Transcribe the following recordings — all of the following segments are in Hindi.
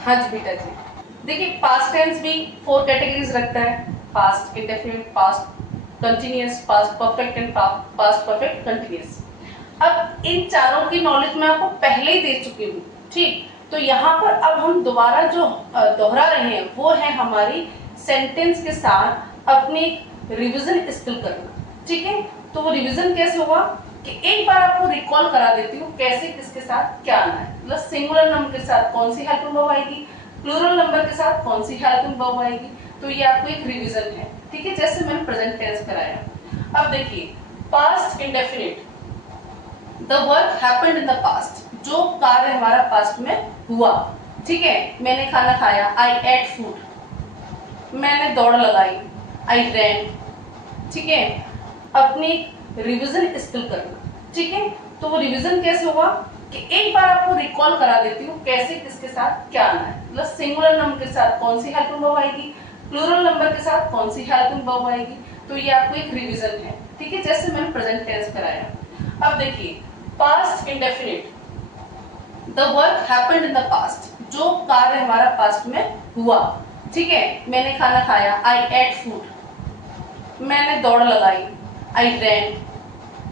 हाँ जी बेटा जी। देखिए पास्ट टेंस भी 4 कैटेगरीज रखता है, past indefinite, past continuous, past perfect and past perfect continuous. अब इन चारों की नॉलेज मैं आपको पहले ही दे चुकी हूँ, ठीक। तो यहाँ पर अब हम दोबारा जो दोहरा रहे हैं वो है हमारी सेंटेंस के साथ अपनी रिवीजन स्किल करना, ठीक है। तो वो रिवीजन कैसे हुआ कि एक बार आपको रिकॉल करा देती हूँ कैसे किसके साथ क्या आना है, मतलब सिंगुलर नंबर के साथ कौन सी हेल्पिंग वर्ब आएगी, प्लूरल नंबर के साथ कौन सी हेल्पिंग वर्ब आएगी। तो ये आपको एक रिवीजन है, ठीक है, जैसे मैंने प्रेजेंट टेंस कराया। अब देखिए past indefinite, the work happened in the past, जो कार्य हमारा पास्ट में हुआ, ठीक है। मैंने खाना खाया, आई एट फूड। मैंने दौड़ लगाई, आई रैन, ठीक है। अपनी रिवीजन स्किल करना, ठीक है। तो वो रिवीजन कैसे हुआ कि एक बार आपको रिकॉल करा देती हूँ कैसे किसके साथ क्या आना है, मतलब सिंगुलर नंबर के साथ कौन सी हेल्पिंग वर्ब आएगी, प्लूरल नंबर के साथ कौन सी हेल्पिंग वर्ब आएगी। तो ये आपको एक रिवीजन है, ठीक है, जैसे मैंने प्रेजेंट टेंस कराया। अब देखिए past indefinite, the work happened in the past, जो कार्य हमारा पास्ट में हुआ, ठीक है। मैंने खाना खाया, आई एट फूड। मैंने दौड़ लगाई, आई रैन,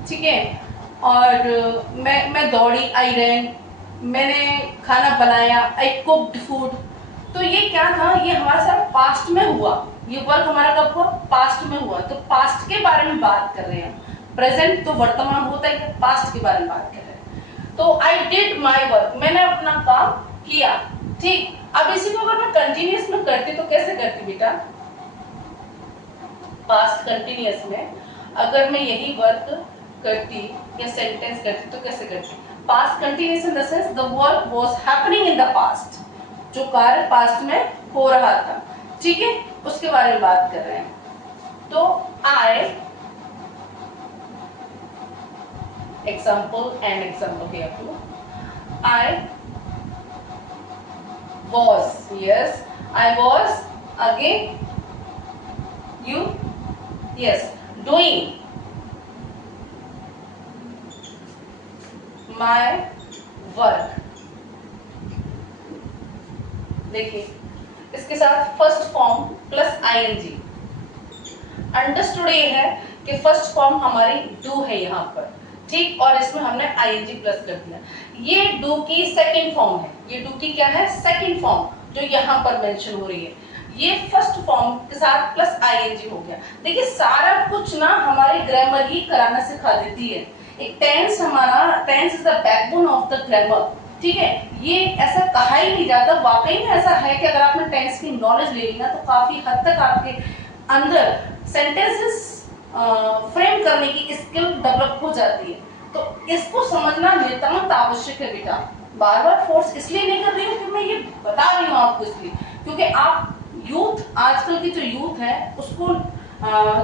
ठीक है। और मैं दौड़ी, आई रैन। मैंने खाना बनाया, आई कुक्ड फूड। तो ये क्या था, ये हमारा सारा पास्ट में हुआ, ये वर्क हमारा कब हुआ, पास्ट में हुआ। तो पास्ट के बारे में बात कर रहे हैं, प्रेजेंट तो वर्तमान होता है, पास्ट के बारे में बात कर रहे हैं। तो आई डिड माई वर्क, मैंने अपना काम किया, ठीक। अब इसी को अगर मैं कंटिन्यूअस में करती तो कैसे करती बेटा, पास्ट कंटिन्यूअस में अगर मैं यही वर्क करती या सेंटेंस करती तो कैसे करती, past continuous in the sense the work was happening in the past, जो कार्य पास्ट में हो रहा था, ठीक है, उसके बारे में बात कर रहे हैं। तो आई example and example here too, I was, yes, I was, again you, yes, doing my work। देखिए इसके साथ first form plus ING. Understood ये है कि फर्स्ट फॉर्म हमारी डू है यहाँ पर, ठीक, और इसमें हमने आईएनजी प्लस कर दिया। ये डू की सेकंड फॉर्म है, ये डू की क्या है, सेकंड फॉर्म, जो यहाँ पर मेंशन हो रही है। ये फर्स्ट फॉर्म के साथ प्लस आईएनजी हो गया। देखिए सारा कुछ ना हमारी ग्रामर ही कराना सिखा देती है। एक टेंस, हमारा tense is the backbone of the grammar, ठीक है। ये ऐसा कहा ही नहीं जाता, वाकई में ऐसा है कि अगर आपने टेंस की नॉलेज ले ली ना तो काफी हद तक आपके अंदर सेंटेंसेस फ्रेम करने की स्किल डेवलप हो जाती है। तो इसको समझना नितांत आवश्यक है बेटा। बार बार फोर्स इसलिए नहीं कर रही हूँ कि मैं ये बता रही हूँ आपको, इसलिए क्योंकि आप यूथ, आजकल की जो यूथ है उसको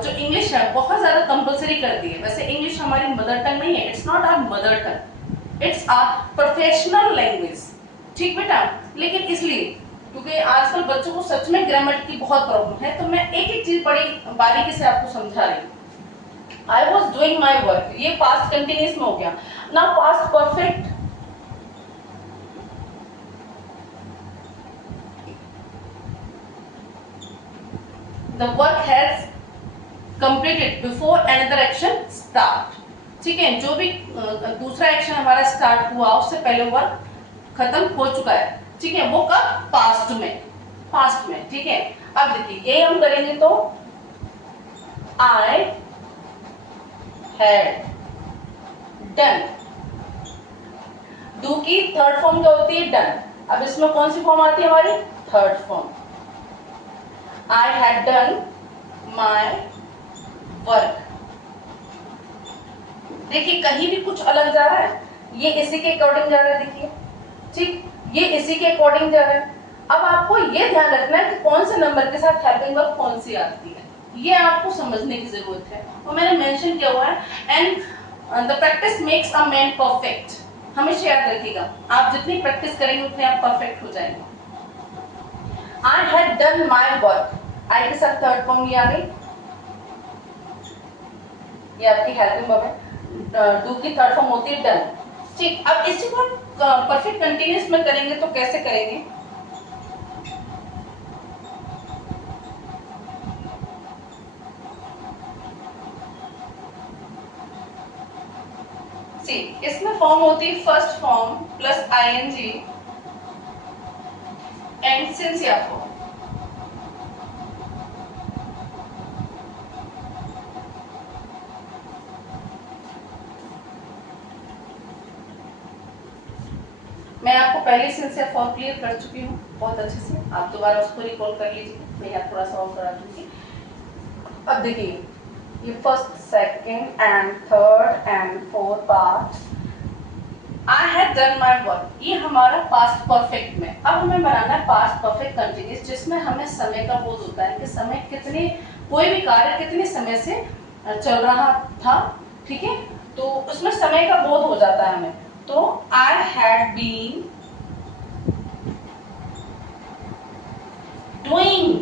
जो इंग्लिश है बहुत ज्यादा कंपलसरी कर दी है। वैसे इंग्लिश हमारी मदर टंग नहीं है, it's not our mother tongue, it's our professional language, ठीक बेटा। लेकिन इसलिए क्योंकि आजकल बच्चों को सच में ग्रामर की बहुत प्रॉब्लम है, तो मैं एक एक चीज बड़ी बारीकी से आपको समझा रही हूँ। I was doing my work, ये पास्ट कंटिन्यूस में हो गया। Now past perfect, the work has completed before another action start, ठीक है। जो भी दूसरा एक्शन हमारा स्टार्ट हुआ उससे पहले वर्क खत्म हो चुका है, ठीक है। वो कब, पास्ट में, पास्ट में, ठीक है। अब देखिए ये हम करेंगे तो आई हैड डन, डू की थर्ड फॉर्म क्या होती है, डन। अब इसमें कौन सी फॉर्म आती है हमारी, third form. I had done my work. देखिए कहीं भी कुछ अलग जा रहा है, ये इसी के अकॉर्डिंग जा रहा है, देखिए, ठीक, ये इसी के अकॉर्डिंग जा रहा है। अब आपको ये ध्यान रखना है कि कौन से नंबर के साथ हेल्पिंग वर्ब कौन सी आती है, ये आपको समझने की जरूरत है। और मैंने मेंशन किया हुआ है, and the practice makes a man perfect. हमेशा याद रखिएगा, आप जितनी प्रैक्टिस करेंगे उतने आप परफेक्ट हो जाएंगे। I had done my work, I के साथ थर्ड फॉर्म ये आ गई, ये आपकी हेल्पिंग वर्ब है। डू की थर्ड फॉर्म होती है डन, ठीक। अब इसी को परफेक्ट कंटिन्यूअस में करेंगे तो कैसे करेंगे, फॉर्म होती है first form plus ING and since या फॉर्म। मैं आपको पहले सिंसियर फॉर्म क्लियर कर चुकी हूँ बहुत अच्छे से, आप दोबारा उसको रिकॉल कर लीजिए, मैं यहाँ थोड़ा सा और करा दूंगी। अब देखिए ये first second and third and fourth part, I have done my work, ये हमारा पास्ट परफेक्ट में। अब हमें बनाना है पास्ट परफेक्ट कंटिन्यूअस, जिसमें हमें समय का बोध होता है कि समय कितने, कोई भी कार्य कितने समय से चल रहा था, ठीक है, तो उसमें समय का बोध हो जाता है हमें। तो I had been doing,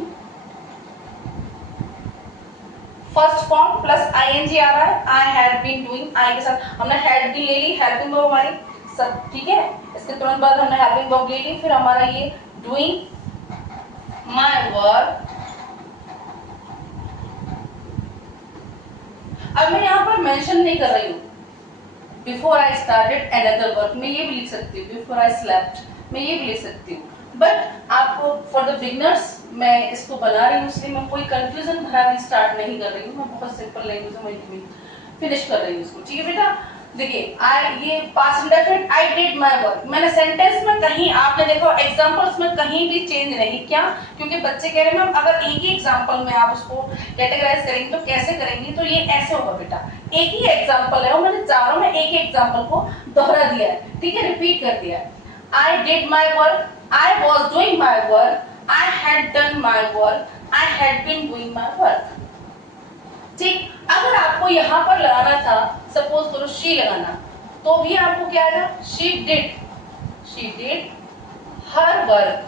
first form plus ING आ रहा है, I had been doing, I के साथ हमने हैड बीन ले ली, हेल्पिंग वर्ब हमारी सब, ठीक है, इसके तुरंत बाद हमने हेल्पिंग वर्ब ले ली, फिर हमारा ये डूइंग माय वर्क। अब मैं यहाँ पर मेंशन नहीं कर रही हूँ before I started another work, मैं ये भी लिख सकती हूँ, बिफोर आई स्लेप्ट मैं ये भी लिख सकती हूँ, बट आपको फॉर द बिगनर्स मैं इसको बना रही हूँ, इसलिए मैं कोई कंफ्यूजन भरा भी स्टार्ट नहीं कर रही हूँ, मैं बहुत सिंपल लैंग्वेज में फिनिश कर रही हूँ इसको, ठीक है बेटा। देखिए आई, ये past indefinite, I did my work, मैंने सेंटेंस में कहीं आपने देखो एग्जांपल्स में कहीं भी चेंज नहीं, क्या, क्योंकि बच्चे कह रहे हैं मैम अगर एक ही एग्जांपल में आप उसको कैटेगराइज करेंगे तो कैसे करेंगे, तो ये ऐसे होगा बेटा, एक ही एग्जांपल है और मैंने चारों में एक ही एग्जांपल को दोहरा दिया है, ठीक है, रिपीट कर दिया है। I did my work, I was doing my work, I had done my work, I had been doing my work, ठीक। अगर आपको यहां पर लगाना था, सपोज करो शी लगाना, तो भी आपको क्या आएगा, शी डिड हर वर्क,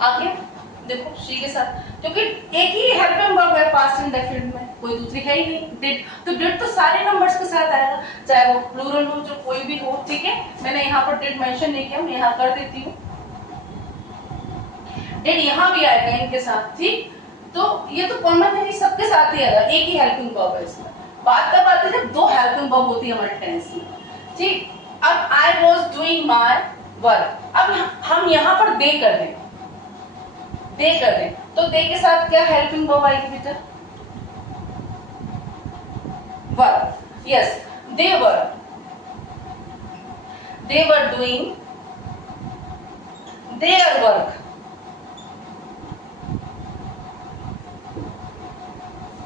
आगे देखो शी के साथ, क्योंकि एक ही हेल्पिंग वर्ब है पास्ट इंडेफिनिट में, कोई दूसरी है ही नहीं, डिड, तो डिड तो सारे नंबर्स के साथ आएगा, चाहे वो प्लूरल हो, जो कोई भी हो, ठीक है, मैंने यहाँ पर डिड मेंशन नहीं किया, मैं यहाँ कर देती हूँ, डिड यहाँ भी आएगा इनके साथ, ठीक, तो ये तो कॉमन है, सबके साथ ही आएगा, एक ही हेल्पिंग वर्ब है इसमें। बात कब आती है, जब दो हेल्पिंग वर्ब होती है हमारे टेंस में, ठीक। अब आई वाज डूइंग माय वर्क, अब हम यहाँ पर दे कर दें, तो दे के साथ क्या हेल्पिंग वर्ब आएगी बेटा, work, yes, they were doing their work,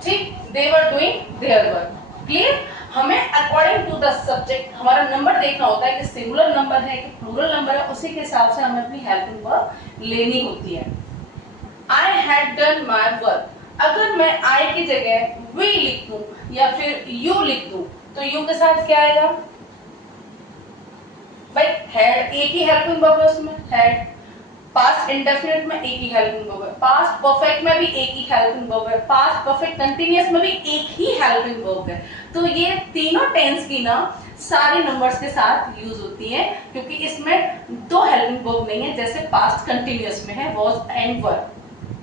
ठीक, they were doing their work, clear. हमें अकॉर्डिंग टू द सब्जेक्ट हमारा नंबर देखना होता है कि सिंगुलर नंबर है कि प्लूरल नंबर है, उसी के हिसाब से हमें अपनी हेल्पिंग वर्ब लेनी होती है। I had done my work, अगर मैं I की जगह we लिख दूं या फिर you लिख दूं, तो you के साथ क्या आएगा भाई, had, एक ही हेल्पिंग वर्ब है उसमें, had, पास्ट इंडेफिनिट में एक ही हेल्पिंग वर्ब है, पास्ट परफेक्ट में भी एक ही हेल्पिंग वर्ब है, पास्ट परफेक्ट कंटीन्यूअस में भी एक ही हेल्पिंग वर्ब है, तो ये तीनों टेंस की ना सारे नंबर्स के साथ यूज होती है, क्योंकि इसमें दो हेल्पिंग वर्ब नहीं है जैसे पास्ट कंटीन्यूअस में है वाज एंड वर,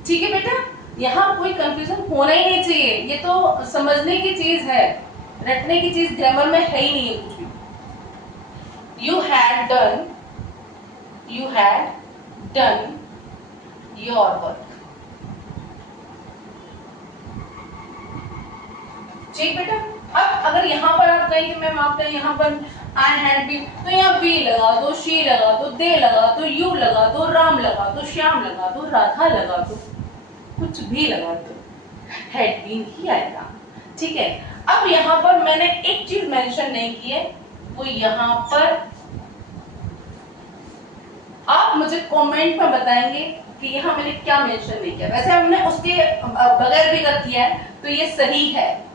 ठीक है बेटा। यहाँ कोई कंफ्यूजन होना ही नहीं चाहिए, ये तो समझने की चीज है, रटने की चीज ग्रामर में है ही नहीं है कुछ भी। You had done your work, ठीक बेटा। अब अगर यहाँ पर आप कहें कि मैम आपने यहाँ पर आई हैड बीन, तो यहाँ बी लगा दो, शी लगा दो, दे लगा दो, यू लगा दो, राम लगा दो, श्याम लगा दो, राधा लगा दो, कुछ भी लगा दो, हैड बीन ही आएगा, ठीक है। अब यहाँ पर मैंने एक चीज मेंशन नहीं की है, वो यहाँ पर आप मुझे कमेंट में बताएंगे कि यहाँ मैंने क्या मेंशन नहीं किया। वैसे हमने उसके बगैर भी कर दिया है, तो ये सही है,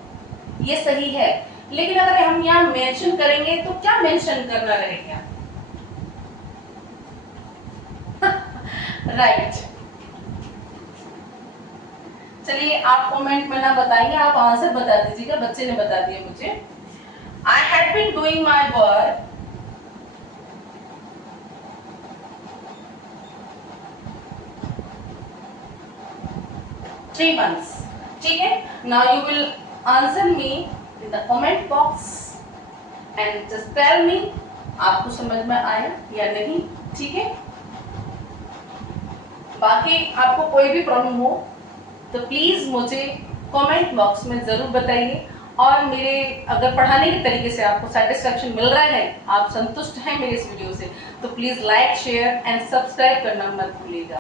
ये सही है, लेकिन अगर हम यहाँ मेंशन करेंगे तो क्या मेंशन करना रहेगा, राइट। चलिए आप कमेंट में ना बताएंगे, आप आंसर बता दीजिएगा, बच्चे ने बता दिया मुझे। I had been doing my work 3 months, ठीक है। Now you will answer me in the comment box and just tell me आपको समझ में आया या नहीं, ठीक है। बाकी आपको कोई भी प्रॉब्लम हो तो प्लीज मुझे कमेंट बॉक्स में जरूर बताइए, और मेरे अगर पढ़ाने के तरीके से आपको सेटिस्फेक्शन मिल रहा है, आप संतुष्ट हैं मेरे इस वीडियो से, तो please like share and subscribe करना मत भूलिएगा।